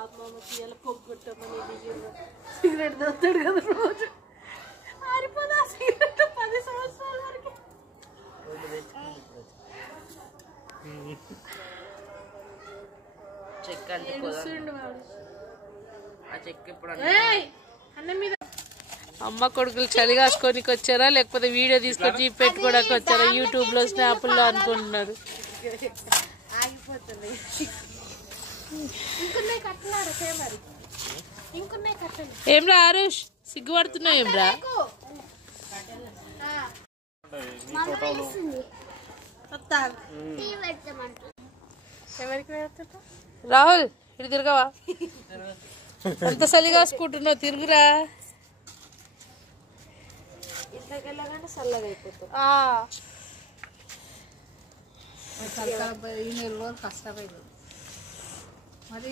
పాపకి ఇలా పొగ్గొట్టమని సిగరెట్ దొస్తాడు కదా రోజు ఆరిపోదా సిగరెట్ 10 సంవత్సరాల వరకు చెక్ అంటే ఆ చెక్ ఎప్పుడు అన్న మీద అమ్మ కొడుకులు చలి కాసుకోనికి వచ్చారా లేకపోతే వీడియో తీసుకొచ్చి పెట్టుకోవడానికి వచ్చారా యూట్యూబ్ లో స్నాప్లో అనుకుంటున్నారు. ఏమ్రా ఆరుష్ సిగ్గుపడుతున్నావు ఏమ్రా? రాహుల్ ఇటు తిరగవా? అంత చలి కాసుకుంటున్నావు తిరుగురా. ఇంట్లోకెళ్ళగానే చల్లగా అయిపోతుంది. కష్టమైంది మరి